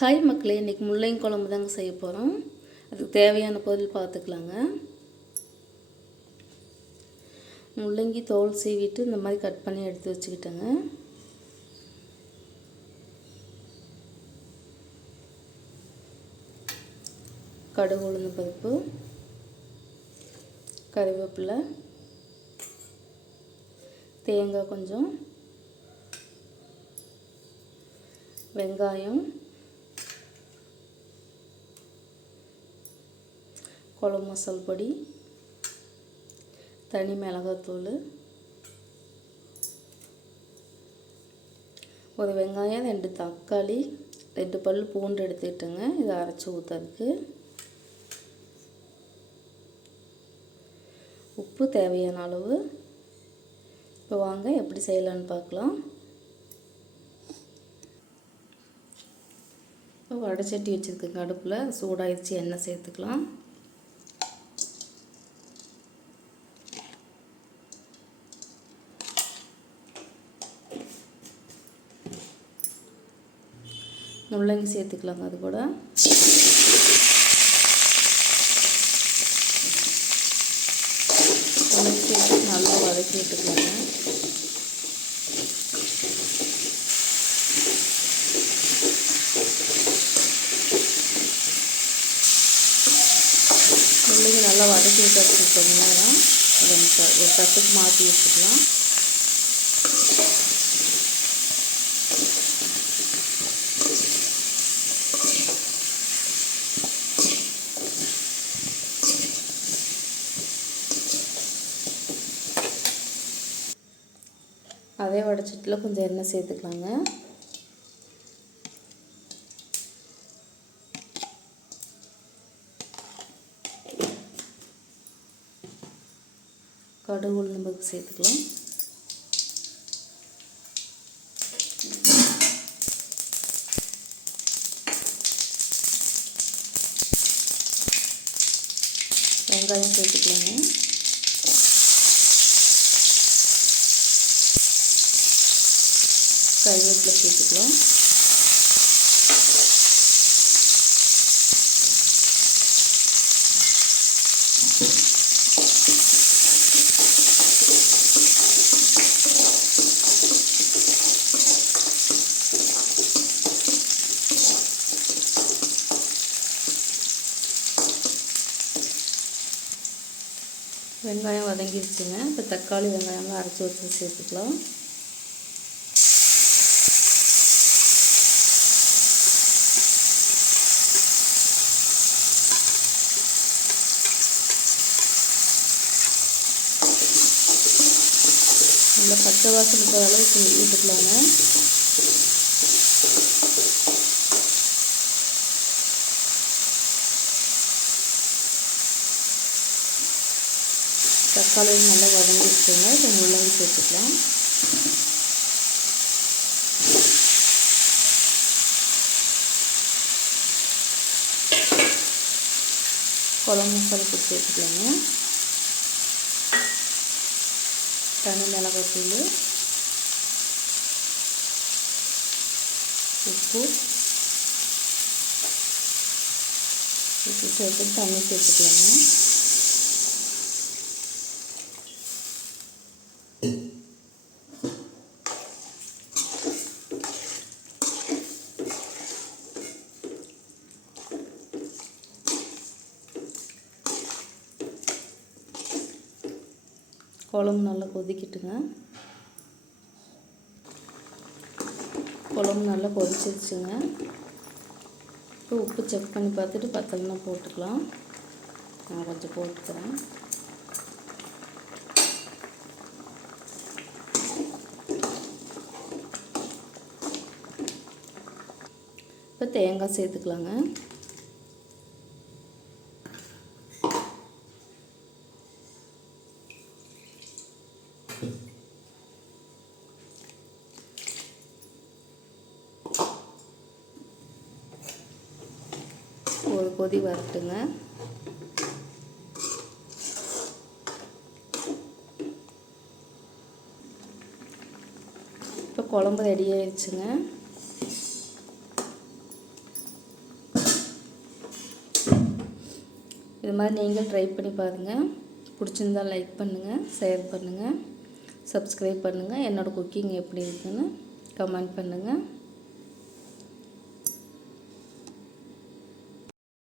Hi மக்களே இன்றைக்கி முள்ளங்கி குழம்பு தாங்க செய்ய போகிறோம் அதுக்கு தேவையான பொருள் பார்த்துக்கலாங்க. முள்ளங்கி தோல் சீவிட்டு இந்த மாதிரி கட் பண்ணி எடுத்து வச்சுக்கிட்டேங்க. கடுகு உளுந்து பருப்பு கருவேப்பிலை தேங்காய் கொஞ்சம் வெங்காயம் குழம்பு மசால் பொடி தனி மிளகாத்தூள் ஒரு வெங்காயம் ரெண்டு தக்காளி ரெண்டு பல் பூண்டு எடுத்துக்கிட்டேங்க. இதை அரைச்சி ஊற்றுறதுக்கு உப்பு தேவையான அளவு. இப்போ வாங்க எப்படி செய்யலான்னு பார்க்கலாம். இப்போ வடைச்சட்டி வச்சுருக்கேங்க அடுப்பில். சூடாகிடுச்சி எண்ணெய் சேர்த்துக்கலாம். முள்ளங்கி சேர்த்துக்கலாங்க அது கூட. முள்ளங்கி சேர்த்து நல்லா வதக்கி விட்டுக்கலாங்க முள்ளங்கி நல்லா வதக்கி விட்டு கொஞ்ச நேரம் அதை ஒரு தட்டுக்கு மாற்றி வச்சுக்கலாம். அதே வடைச்சட்டில் கொஞ்சம் எண்ணெய் சேர்த்துக்கலாங்க. கடுகு உளுந்தம்பருப்பு சேர்த்துக்கலாம். வெங்காயம் சேர்த்துக்கலாங்க. கருவேப்பிலை சேர்த்துக்கலாம். வெங்காயம் வதங்கிடுச்சுங்க இப்போ தக்காளி வெங்காயம்லாம் அரைச்சி வச்சு சேர்த்துக்கலாம். இந்த பச்சை வாசல் போகிற அளவுக்கு விட்டுக்கலாங்க தக்காளி நல்லா வதங்கிடுச்சுங்க இதை முள்ளங்கி சேர்த்துக்கலாம் குழம்பு மசாலா போட்டு சேர்த்துக்கலாங்க தனி மிளகாத்தூள் உப்பு உப்பு சேர்த்து தண்ணி குழம்பு நல்லா கொதிக்கிட்டுங்க. குழம்பு நல்லா கொதிச்சிருச்சுங்க. இப்போ உப்பு செக் பண்ணி பார்த்துட்டு பத்தலைனா போட்டுக்கலாம். நான் கொஞ்சம் போட்டுக்கிறேன். இப்போ தேங்காய் சேர்த்துக்கலாங்க. ஒரு கொதி வரட்டுங்க. இப்போ குழம்பு ரெடி ஆயிடுச்சுங்க. இது மாதிரி நீங்கள் ட்ரை பண்ணி பாருங்கள் பிடிச்சிருந்தால் லைக் பண்ணுங்கள் ஷேர் பண்ணுங்கள் சப்ஸ்கிரைப் பண்ணுங்கள் என்னோடய குக்கிங் எப்படி இருக்குதுன்னு கமெண்ட் பண்ணுங்கள்